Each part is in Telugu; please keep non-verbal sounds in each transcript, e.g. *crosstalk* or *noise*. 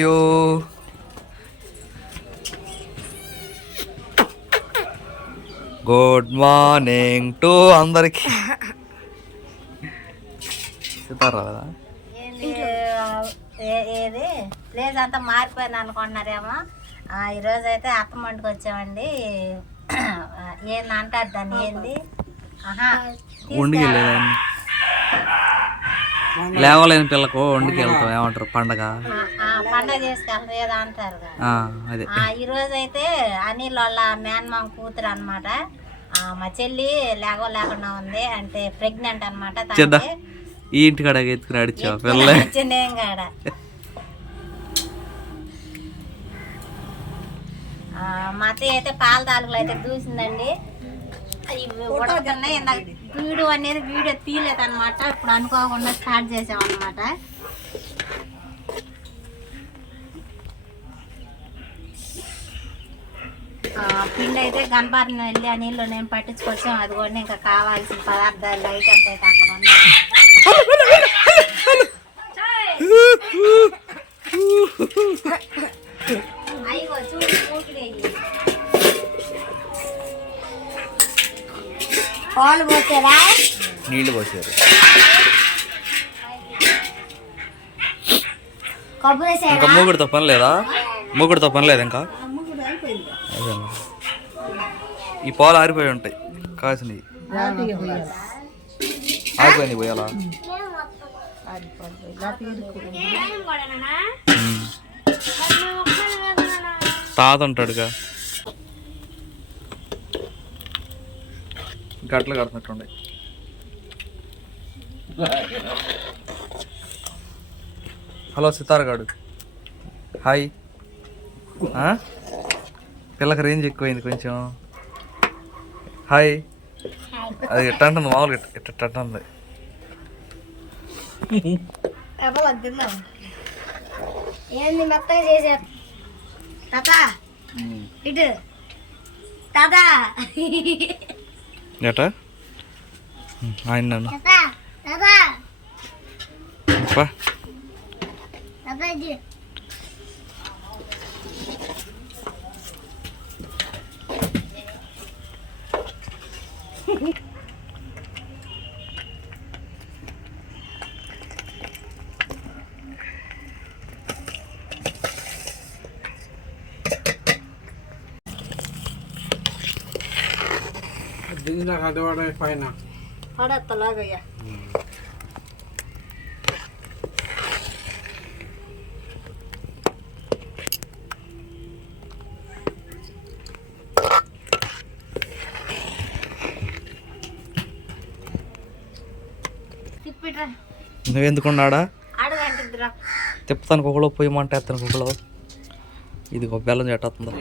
యూ గుడ్ మార్నింగ్ టు అందరికి. సితారా కదా? ఏంది ప్లేస్ అంతా మారిపోయింది అనుకుంటున్నారేమో. ఈరోజు అయితే అత్తమంటికి వచ్చామండి ఆ, ఏంది అంటారు దాన్ని ఏంది? వండికి లేవలేని పిల్లకు వండికి వెళ్తాం ఏమంటారు పండగ? పండగ చేసుకెళ్తాం ఏదో అంటారు. ఆ, అదే. ఆ, ఈ రోజు అయితే అనిల్ వాళ్ళ మేనమామ కూతురు అనమాట మా చెల్లి లేగో లేకుండా ఉంది అంటే ప్రెగ్నెంట్ అనమాట చేద్దా ఈ ఇంటికాడ ఎత్తుకుని అడిచావు పిల్ల చిన్నేం కాడ. ఆ, మా అత్తయ్య అయితే పాల తాలుగులు అయితే దూసిందండి. ఇవి ఉడకుతున్నాయి ఇందాక వీడియో అనేది వీడియో తీయలేదు అనమాట ఇప్పుడు అనుకోకుండా స్టార్ట్ చేసాం అనమాట పిండి అయితే గణపారం వెళ్ళి ఆ నీళ్ళు నేను పట్టించుకొచ్చాం. అది కూడా ఇంకా కావాల్సిన పదార్థాలు ఐటమ్స్ అయితే అక్కడ. పాలు పోసారా? నీళ్ళు పోసారు. కొబ్బరి ఇంకా మూగుడితో పని లేదా? మూగుడితో పని లేదా ఇంకా? ఈ పాలు ఆరిపోయి ఉంటాయి. కాసినవి. ఆరిపోయినాయి పోయాలా. తాత ఉంటాడుగా. గట్లు కడుతున్నట్టుండే. హలో సితారగాడు హాయ్. ఆ? పిల్లకి రేంజ్ ఎక్కువైంది కొంచెం. హాయ్ అది ఎట్ట అంటుంది మామూలుగా ఎట్ట- ఎట్ట అంటుంది ఏంది మెత్తగా చేశారు తాత ఇటు. తాత ఎట ఆయన నన్ను తాత తాత పా తాత ఇది పడత్తలాగయ్యా నువ్వెందుకున్నాడా? అడగంటిద్దురా తిప్పుతాను కుక్కలో పోయమంటే ఎత్తాను కుక్కలో ఇది ఒక బెల్లం చెట్టేస్తుందా.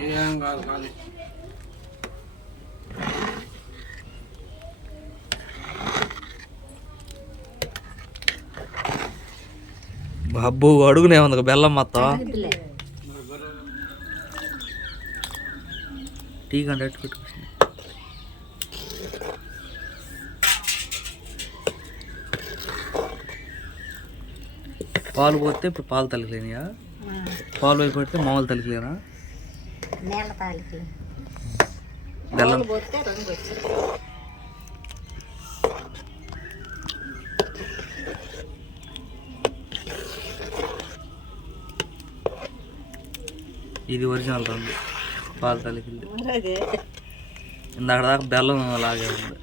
బాబు అడుగునే ఉంది బెల్లం మొత్తం. టీ కంటే పాలు పోతే ఇప్పుడు పాలు తలికలేనియా? పాలు పోయి పెడితే మామూలు తలికలేనా? బెల్లం. ఇది ఒరిజినల్ రంగు. పాలు తలికింది ఇందాక దాకా బెల్లం అలాగే ఉంది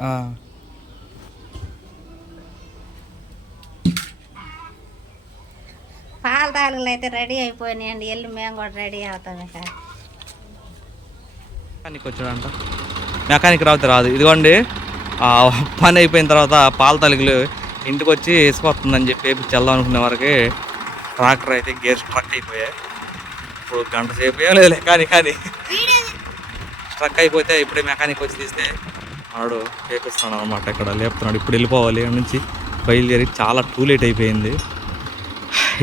ఆ. పాల తాలుగులు అయితే రెడీ అయిపోయినాయండి. వెళ్ళి మేము కూడా రెడీ అవుతాం ఇక. మెకానిక్ వచ్చాడంట. మెకానిక్ రావుతే రాదు. ఇదిగోండి పని అయిపోయిన తర్వాత పాల తలిగిలు ఇంటికి వచ్చి వేసుకొస్తుందని చెప్పి వేపించి వెళ్దాం అనుకునే వరకు ట్రాక్టర్ అయితే గేర్ స్ట్రక్ అయిపోయాయి. ఇప్పుడు గంట సేపు ఏం కానీ కానీ. స్ట్రక్ అయిపోతే ఇప్పుడే మెకానిక్ వచ్చి తీస్తే వాడు వేపిస్తున్నాడు అనమాట ఇక్కడ లేపుతున్నాడు. ఇప్పుడు వెళ్ళిపోవాలి నుంచి బయలుదేరి చాలా టూ లేట్ అయిపోయింది.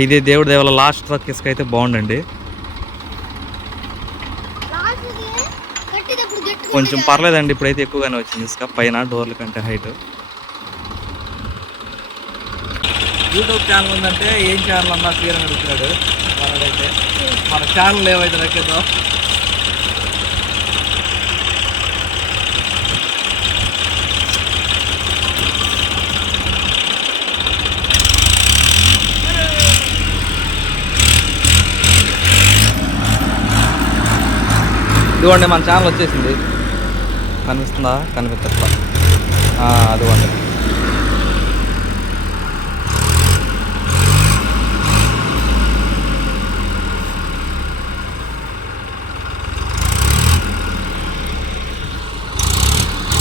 ఇది దేవుడి దేవాల లాస్ట్ ట్రక్ ఇసుక అయితే బాగుండండి. కొంచెం పర్లేదండి ఇప్పుడైతే ఎక్కువగానే వచ్చింది ఇసుక. పైన డోర్ల కంటే హైట్. యూట్యూబ్ ఛానల్ ఉందంటే ఏం ఛానల్ అన్నా క్లియర్ అడుగుతున్నాడు. మనడైతే మన ఛానల్ ఏమైతే దక్కిందో. ఇదిగోండి మన ఛానల్ వచ్చేసింది. కనిపిస్తుందా? కనిపించట్లా. అది వండి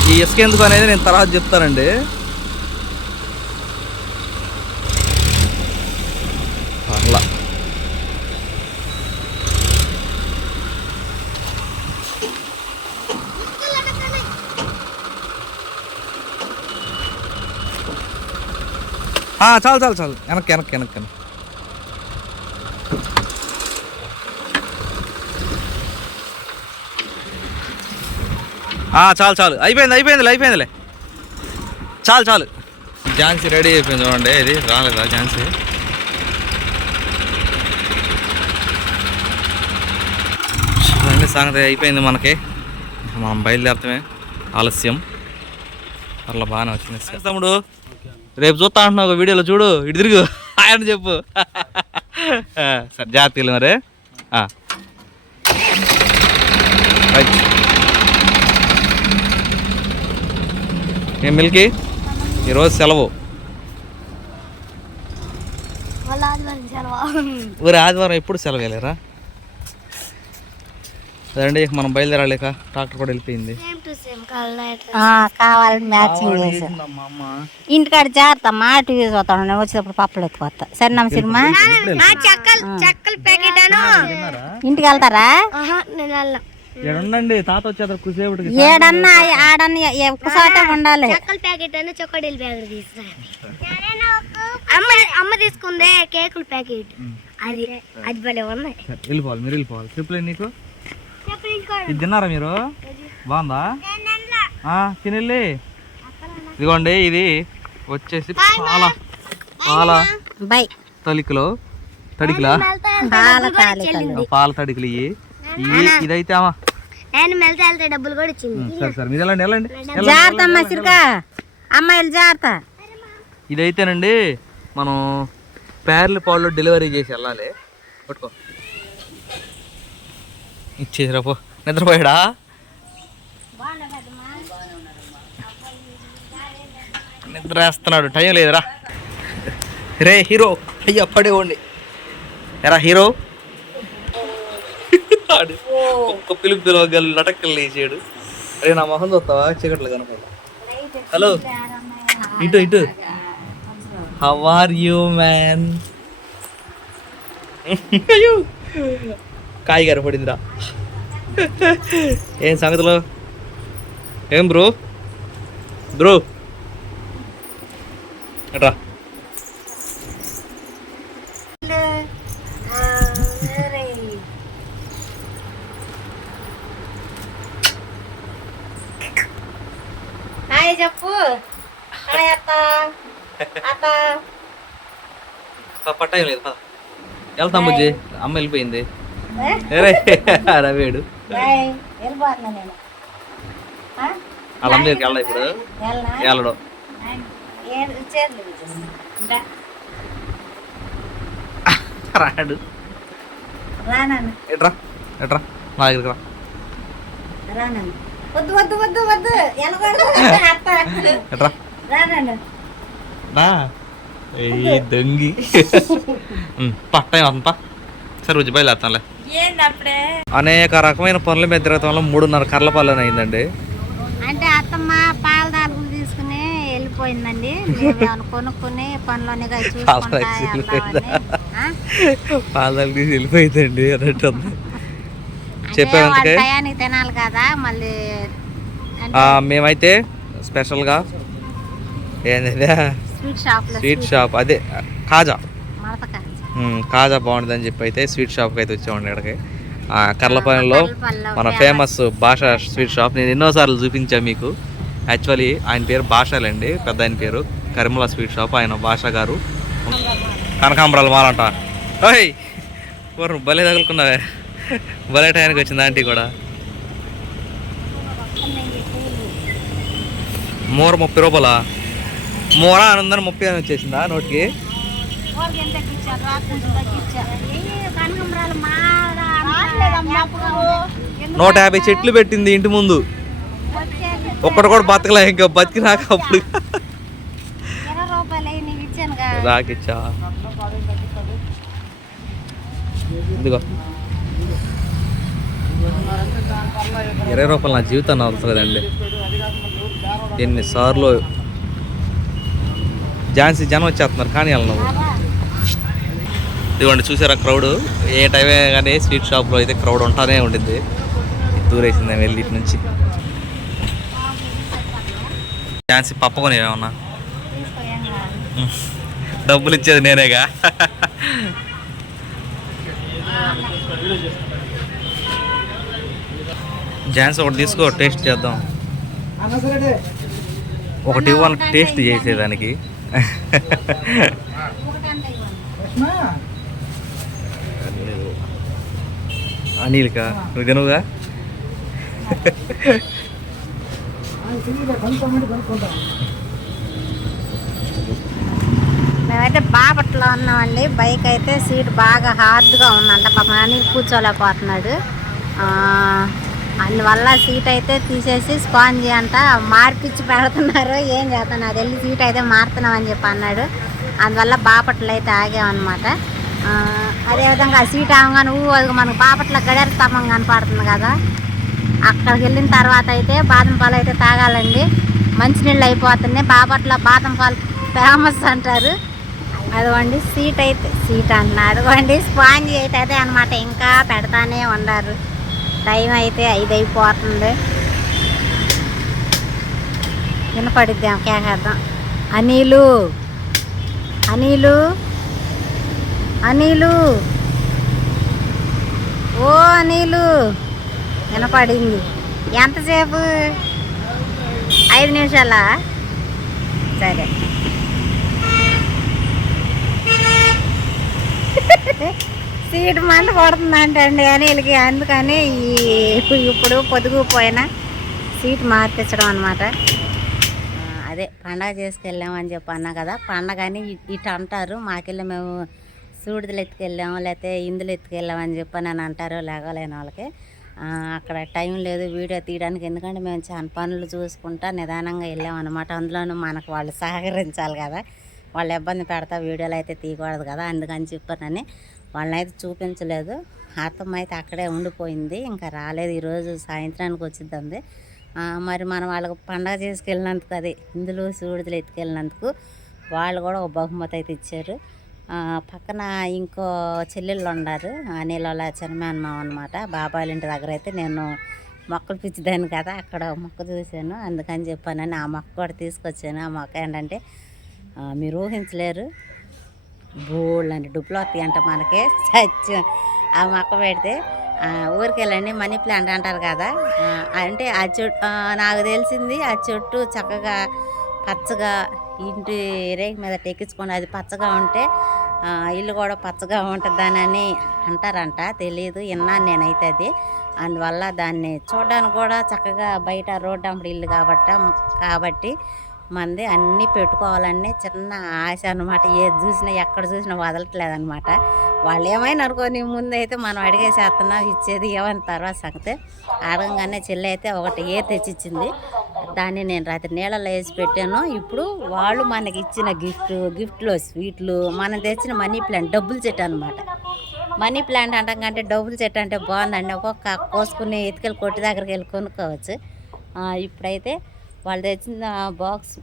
ఈ ఇసుక ఎందుకు అనేది నేను తర్వాత చెప్తానండి అట్లా ఆ, చాలు చాలు చాలు వెనక్కి వెనక్కి వెనక్కి చాలు చాలు అయిపోయింది అయిపోయిందిలే అయిపోయిందిలే చాలు చాలు ఝాన్సీ రెడీ అయిపోయింది చూడండి ఇది రాలేదా ఝాన్సీ అన్ని సంగతి అయిపోయింది మనకి మనం బయలుదేరటమే ఆలస్యం అట్లా బాగానే వచ్చింది తమ్ముడు రేపు చూస్తా అంటున్నావు ఒక వీడియోలో చూడు ఇటు తిరుగు. ఆయన చెప్పు. సరే జాగ్రత్తగా మరి. రైట్. ఏం మిల్కి? ఈరోజు సెలవు. ఊరి ఆదివారం ఎప్పుడు సెలవు వెళ్ళారా అదండి ఇక మనం బయలుదేరాలేక ట్రాక్టర్ కూడా వెళ్ళిపోయింది. కావాలని మ్యాచింగ్ చేసి. ఇంటికాడ జాగ్రత్త మా టీవీ చూస్తాను. నేను వచ్చేటప్పుడు పప్పులు ఎత్తుకొస్తా సరే నమ్మ సినిమా. ఇంటికి వెళ్తారా? ఏడన్నా ఆడన్నా ఎ- ఒక్క చోట ఉండాలి. చెక్కల ప్యాకెట్ అని చొక్కడీల ప్యాకెట్ తీసుకురా. అమ్మ అమ్మ తీసుకుందే కేకుల ప్యాకెట్. అది అది భలే ఉన్నాయి. వెళ్ళిపోవాలి మీరు వెళ్ళిపోవాలి. ట్రిప్లే నీకు? ఇది తిన్నారా మీరు? బాగుందా? ఆ, తినెళ్ళి. ఇదిగోండి ఇది వచ్చేసి పాల. పాల బై తలికలు తడికిలా. పాల పాల తడికలు ఇవి ఇవి ఇదైతే అమ్మా. డబ్బులు కూడా సరే సరే. మీరు వెళ్ళండి వెళ్ళండి. జాగ్రత్త అమ్మ సిరికా. అమ్మాయిలు జాగ్రత్త. ఇదైతేనండి మనం పేర్ల పాల్లో డెలివరీ చేసి వెళ్ళాలి. పట్టుకో. ఇచ్చేసిరా పో. నిద్రపోయాడా? నిద్ర వేస్తున్నాడు టైం లేదురా. రే హీరో అయ్యా పడేవండి ఎరా హీరో. ఒక్క పిలుపు పిలవగల లటక్కలు లేచాడు. అరే నా మొహం చూస్తావా? చీకట్లు కనపడ హలో. ఇటు ఇటు. హౌ ఆర్ యూ మ్యాన్ అయ్యో. కాయ గారు పడిందిరా. ఏం సంగతులు? ఏం బ్రో? బ్రో. ఎట్రా? హాయ్ చెప్పు. పట్టాయం లేదు పద. వెళ్తాం బుజ్జి. అమ్మ వెళ్ళిపోయింది. ఏరే *laughs* రవేడు వెళ్ళిపోతున్నా నేను. అమ్మ దగ్గరికి వెళ్ళా ఇప్పుడు? వెళ్ళడం. రాడు. ఎట్రా? ఎట్రా? నా దగ్గరికి రా. వద్దు వద్దు వద్దు వద్దు. ఎట్రా? రా ఏ దొంగి. పట్టాయి అవుతుంది పా. సరే రోజు బయలుదేరుతాంలే అనేక రకమైన పనుల మీద తిరగటం వల్ల మూడున్నర కర్ల పనులు అయిందండి. అంటే అత్తమ్మ పాల దారులు తీసుకుని వెళ్ళిపోయిందండి. కొనుక్కుని పనులనిగా పాల? పాదాలు తీసి వెళ్ళిపోయిందండి అన్నట్టు టయానికి తినాలి కదా మళ్ళీ మేమైతే స్పెషల్గా ఏంది స్వీట్ షాప్ స్వీట్ షాప్ అదే కాజా. కాజా బాగుంటుందని చెప్పి అయితే స్వీట్ షాప్కి అయితే వచ్చామండి ఇక్కడికి. కర్లపాలెంలో మన. ఫేమస్ భాష స్వీట్ షాప్. నేను ఎన్నోసార్లు చూపించా మీకు. యాక్చువల్లీ ఆయన పేరు భాషలండి. పెద్ద ఆయన పేరు కరిమల స్వీట్ షాప్. ఆయన భాష గారు. కనకాంబరాలు మాలంట. ఓయ్! ఊరు భలే తగులుకున్నావే. భలే టైంకి వచ్చింది ఆంటీ కూడా. మూర ముప్పై రూపాయలా? మూర అని ఉందని ముప్పై అని వచ్చేసిందా నోటికి? నూట యాభై చెట్లు పెట్టింది ఇంటి ముందు. ఒక్కడు కూడా బతకలే ఇంకా బతికినాక అప్పుడు. రాకిచ్చా. ఇదిగో. ఇరవై రూపాయలు నా జీవితాన్ని అవసరలేదండి ఎన్నిసార్లు ఝాన్సీ జనం వచ్చేస్తున్నారు కానీ వెళ్ళను ఇదిగోండి చూసారా క్రౌడ్ ఏ టైమే కానీ స్వీట్ షాప్లో అయితే క్రౌడ్ ఉంటానే ఉంటుంది దూరేసింది నేను వెళ్ళి ఇటు నుంచి. ఝాన్సీ పప్పకొని ఏమన్నా? డబ్బులు ఇచ్చేది నేనేగా. ఝాన్సీ ఒకటి తీసుకో టేస్ట్ చేద్దాం. ఒకటి ఇవ్వాలి టేస్ట్ చేసేదానికి. అనిల్కా? నువ్వు తినవుగా? మేమైతే బాపట్లో ఉన్నామండి. బైక్ అయితే సీట్ బాగా హార్డ్గా ఉందంట. పాపం అనిల్ కూర్చోలేకపోతున్నాడు. అందువల్ల సీట్ అయితే తీసేసి స్పాంజీ అంట. మార్పిచ్చి పెడుతున్నారు. ఏం చేస్తాను? అది వెళ్ళి సీట్ అయితే మారుతున్నామని చెప్పి అన్నాడు. అందువల్ల బాపట్లో అయితే ఆగామన్నమాట. అదేవిధంగా సీట్ అవ్వగానే ఊ మనకు బాపట్ల గడియార స్తంభం కనపడుతుంది కదా. అక్కడికి వెళ్ళిన తర్వాత అయితే బాదం పాలు అయితే తాగాలండి. మంచినీళ్ళు అయిపోతున్నాయి. బాపట్ల బాదం పాలు ఫేమస్ అంటారు. అదిగోండి సీట్ అయితే సీట్ అంటున్నారు. అదిగోండి స్పాంజ్ అయితే అదే అనమాట ఇంకా పెడతానే ఉన్నారు. టైం అయితే ఐదు అయిపోతుంది. వినపడిద్దాం కేకేద్దాం. అనిలు అనిలు అనిలు. ఓ అనిలు. వినపడింది. ఎంతసేపు? ఐదు నిమిషాలా? సరే. సీట్ మంట పడుతుందంట అండి అనిల్కి. అందుకని ఈ ఇప్పుడు పొదుగు పోయిన సీట్ మార్పించడం అనమాట అదే పండగ చేసుకెళ్ళామని చెప్పి అన్నా కదా. పండగ అని ఇటు అంటారు. మాకెళ్ళి మేము సూడిదలు ఎత్తుకెళ్ళాము లేకపోతే ఇందులు ఎత్తుకెళ్ళామని చెప్పి అని అంటారు లేగలేని వాళ్ళకి. అక్కడ టైం లేదు వీడియో తీయడానికి. ఎందుకంటే మేము చాలా పనులు చూసుకుంటా నిదానంగా వెళ్ళాం అనమాట అందులోనూ మనకు వాళ్ళు సహకరించాలి కదా. వాళ్ళు ఇబ్బంది పెడతా వీడియోలు అయితే తీయకూడదు కదా అందుకని చెప్పానని వాళ్ళని అయితే చూపించలేదు. అర్థం అయితే అక్కడే ఉండిపోయింది ఇంకా రాలేదు. ఈరోజు సాయంత్రానికి వచ్చింది మరి మనం వాళ్ళకి పండగ చేసుకెళ్ళినందుకు అది ఇందులో సూడిదలు ఎత్తుకెళ్ళినందుకు వాళ్ళు కూడా ఒక బహుమతి అయితే ఇచ్చారు. పక్కన ఇంకో చెల్లెళ్ళు ఉన్నారు నీళ్ళ చిన్నమేనమావ అనమాట బాబాయిల ఇంటి దగ్గర అయితే నేను మొక్కలు పిచ్చిదాను కదా అక్కడ మొక్క చూశాను. అందుకని చెప్పానని ఆ మొక్క కూడా తీసుకొచ్చాను. ఆ మొక్క ఏంటంటే మీరు ఊహించలేరు. బోల్డ్ అంటే డుప్లు వస్తాయి అంట మనకి. సత్యం ఆ మొక్క పెడితే ఆ, ఊరికి వెళ్ళండి మనీ ప్లాంట్ అంటారు కదా. అంటే ఆ చెట్టు నాకు తెలిసింది ఆ చెట్టు చక్కగా పచ్చగా ఇంటి రేకు మీద టెక్కించుకొని అది పచ్చగా ఉంటే ఇల్లు కూడా పచ్చగా ఉంటుందనని అంటారంట. తెలియదు విన్నాను నేనైతే అది. అందువల్ల దాన్ని చూడడానికి కూడా చక్కగా బయట రోడ్డు అమ్మడి ఇల్లు కాబట్టి కాబట్టి మంది అన్నీ పెట్టుకోవాలని చిన్న ఆశ అనమాట ఏది చూసినా ఎక్కడ చూసినా వదలట్లేదు అనమాట వాళ్ళు ఏమైనా అనుకోని ముందైతే అయితే మనం అడిగేసేస్తున్నాం ఇచ్చేది ఏమని తర్వాత సంగతి అడగంగానే చెల్లి అయితే ఒకటి ఏ తెచ్చిచ్చింది? దాన్ని నేను రాత్రి నీళ్ళలో వేసి పెట్టాను. ఇప్పుడు వాళ్ళు మనకి ఇచ్చిన గిఫ్ట్ గిఫ్ట్లో స్వీట్లు మనం తెచ్చిన మనీ ప్లాంట్ డబ్బులు చెట్టు అనమాట మనీ ప్లాంట్ అంటాం కంటే డబ్బులు చెట్టు అంటే బాగుందండి. ఒక్కొక్క కోసుకుని ఎత్తుకెళ్ళి కొట్టి దగ్గరికి వెళ్ళి కొనుక్కోవచ్చు. ఇప్పుడైతే వాళ్ళు తెచ్చిన బాక్స్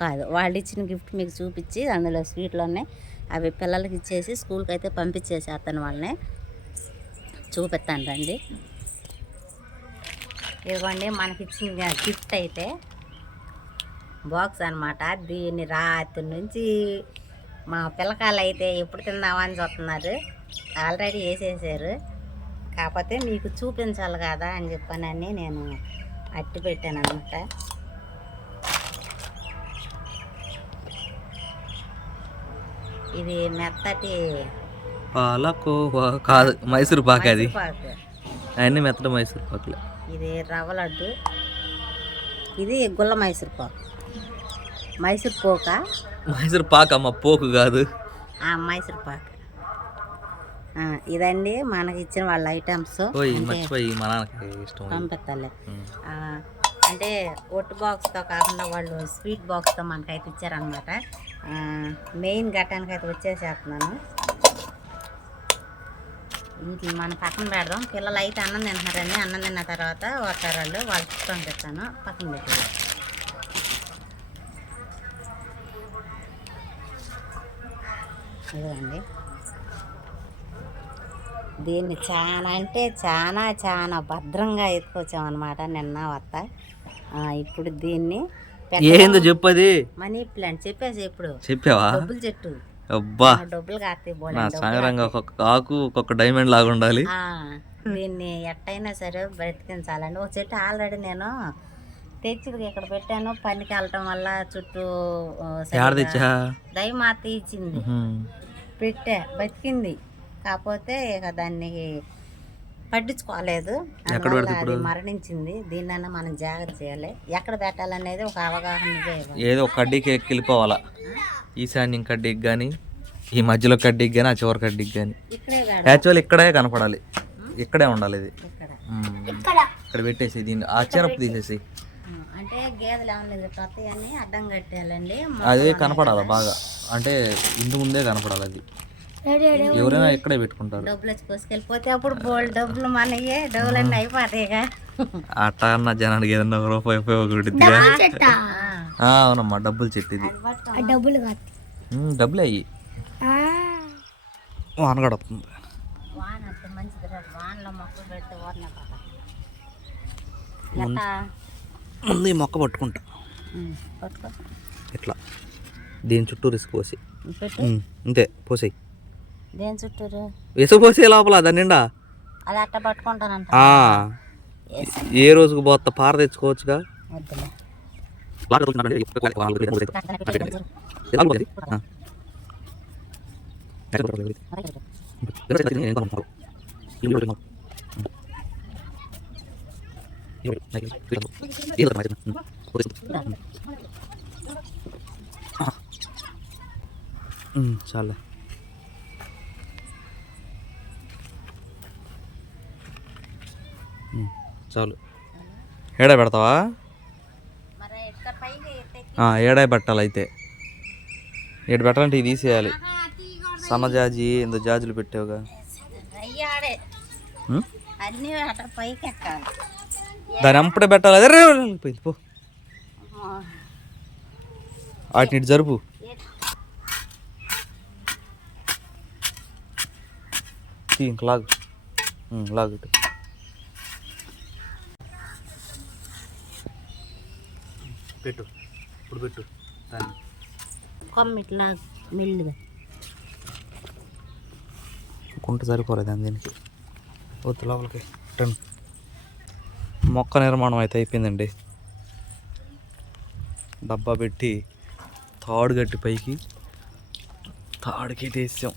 కాదు. వాళ్ళు ఇచ్చిన గిఫ్ట్ మీకు చూపించి అందులో స్వీట్లు ఉన్నాయి. అవి పిల్లలకి ఇచ్చేసి స్కూల్కి అయితే పంపించేసి అతను వాళ్ళని చూపిస్తాను రండి. ఇదిగోండి మనకి ఇచ్చిన గిఫ్ట్ అయితే బాక్స్ అనమాట దీన్ని రాత్రి నుంచి మా పిల్లకాయలు అయితే ఎప్పుడు తిందామని చూస్తున్నారు. ఆల్రెడీ వేసేసారు. కాకపోతే మీకు చూపించాలి కదా అని చెప్పానని నేను అట్టి పెట్టాను అనమాట ఇది మెత్తటి పాలకోవా కాదు మైసూర్ పాక్ అది. అవన్నీ మెత్తడం మైసూర్ పాకులే. ఇది రవ్వ లడ్డు. ఇది గుల్ల మైసూర్ పాకు. మైసూర్ పోక? మైసూర్ పాక్ అమ్మ పోకు కాదు. ఆ, మైసూర్ పాక్. ఆ, ఇదండి మనకి ఇచ్చిన వాళ్ళ ఐటమ్స్. పోయి మర్చిపోయి మా నాన్నకి ఇష్టం. పంపిస్తాలే. అంటే ఒట్టు బాక్స్తో కాకుండా వాళ్ళు స్వీట్ బాక్స్తో మనకైతే ఇచ్చారనమాట మెయిన్ ఘట్టానికి అయితే వచ్చేసేస్తున్నాను. వీటిని మనం పక్కన పెడదాం. పిల్లలు అయితే అన్నం తింటున్నారండి. అన్నం తిన్న తర్వాత వస్తారు వాళ్ళు వాళ్ళకి పంపిస్తాను. పక్కన పెట్టి ఇదిగోండి. దీన్ని చాలా అంటే చాలా చాలా భద్రంగా ఎత్తుకొచ్చామన్నమాట నిన్న వత్త. ఇప్పుడు దీన్ని ఏందో చెప్పది? మనీ ప్లాంట్ చెప్పేసి ఇప్పుడు. చెప్పావా? డబ్బుల చెట్టు. అబ్బా. డబ్బులు కాస్తాయి నా సాగరంగా ఒక్కొక్క ఆకు ఒక్కొక్క డైమండ్ లాగా ఉండాలి. ఆ, దీన్ని ఎట్టయినా సరే బ్రతికించాలండి. ఒక చెట్టు ఆల్రెడీ నేను తెచ్చి ఇక్కడ పెట్టాను పనికి వెళ్ళటం వల్ల చుట్టూ దయమాత ఇచ్చింది. పెట్టా బతికింది. కాకపోతే ఇక దాన్ని పట్టించుకోలేదు. అది మరణించింది. దీన్నన్నా మనం జాగ్రత్త చేయాలి. ఎక్కడ పెట్టాలనేది ఒక అవగాహన. ఏదో ఒక కడ్డీకి వెళ్ళిపోవాలా ఈశాన్యం కడ్డీకి కానీ ఈ మధ్యలో కడ్డీకి కానీ ఆ చివరి కడ్డీకి కానీ యాక్చువల్ ఇక్కడే కనపడాలి. ఇక్కడే ఉండాలి ఇది. ఇక్కడ. ఉమ్. ఇక్కడ. ఇక్కడ పెట్టేసి దీన్ని ఆ చెరపు తీసేసి. అంటే గేదెలు ఏమన్నా కొత్తవన్నీ అడ్డం కట్టేయాలండి అదే కనపడాలి బాగా? అంటే ఇంటి ముందే కనపడాలి అది. ఎవరైనా ఇక్కడే పెట్టుకుంటారు. డబ్బులు వచ్చి కోసుకెళ్ళిపోతే అప్పుడు బోల్డ్ డబ్బులు డబ్బులన్నీ అయిపోతాయిగా అట్ట అన్న జనానికి ఏదన్నా ఒక రూపాయి అవునమ్మా డబ్బులు చెట్టు. ఇది డబ్బులు డబ్బులే అయ్యి. వాన ముందు ఈ మొక్క పట్టుకుంటా. ఇట్లా. దీని చుట్టూ రిస్క్ పోసి అంతే పోసేయి. దేని చుట్టూరు? లోపల దాని నిండా? అది అట్ట పట్టుకుంటానంట. ఏ రోజుకు పోత పార తెచ్చుకోవచ్చుగా? చాలే. చాలు. ఏడా పెడతావా? ఏడా పెట్టాలి అయితే. ఏడు పెట్టాలంటే ఇది తీసేయాలి. సమజాజి ఇంత జాజులు పెట్టావుగా. దాని అంపడే పెట్టాలి. అదే పోయింది పో. వాటిని ఇటు జరుపు. ఇంకా లాగు. ఇంక లాగు ఇటు. పెట్టు. ఇప్పుడు పెట్టు. దాన్ని. కొమ్మ ఇట్లా మెల్లుగా. కుంట సరిపోలేదు దీనికి. వద్దు లోపలికి. టన్. మొక్క నిర్మాణం అయితే అయిపోయిందండి. డబ్బా పెట్టి తాడు గట్టి పైకి తాడుకి తీసాం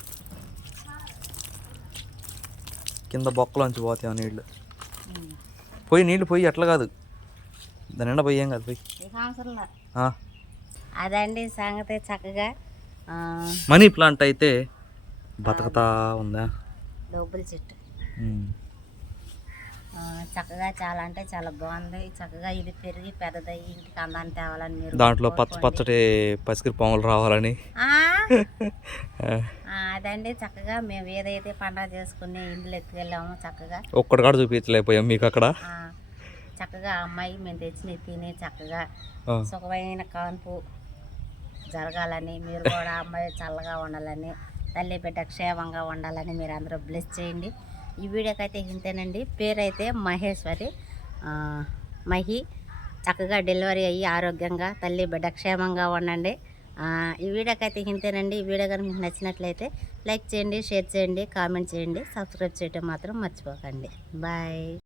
కింద బొక్కలోంచి పోతాయి ఆ నీళ్ళు. పోయి నీళ్ళు పోయి ఎట్లా కాదు. దాని నిండా పోయాం కాదు పోయి. అదండి సంగతి చక్కగా. మనీ ప్లాంట్ అయితే బతకతా ఉందా? డబ్బుల చెట్టు. చక్కగా చాలా అంటే చాలా బాగుంది. చక్కగా ఇది పెరిగి పెద్దదయ్యి ఇంటికి అందాన్ని తేవాలని మీరు దాంట్లో పచ్చ పచ్చటి పసికిరి పాములు రావాలని. అదండి చక్కగా మేము ఏదైతే పండగ చేసుకుని ఇండ్లు ఎత్తుకెళ్ళామో చక్కగా. ఒక్కటి కాడ చూపించలేకపోయాం మీకు అక్కడ. చక్కగా అమ్మాయి మేము తెచ్చిన తిని చక్కగా సుఖమైన కాన్పు జరగాలని మీరు కూడా అమ్మాయి చల్లగా ఉండాలని తల్లి బిడ్డ క్షేమంగా ఉండాలని మీరు అందరూ బ్లెస్ చేయండి. ఈ వీడియోకి అయితే ఇంతేనండి. పేరైతే మహేశ్వరి మహి. చక్కగా డెలివరీ అయ్యి ఆరోగ్యంగా తల్లి బిడ్డ క్షేమంగా ఉండండి. ఈ వీడియోకి అయితే ఇంతేనండి. ఈ వీడియో కనుక మీకు నచ్చినట్లయితే లైక్ చేయండి షేర్ చేయండి కామెంట్ చేయండి సబ్స్క్రైబ్ చేయడం మాత్రం మర్చిపోకండి. బాయ్.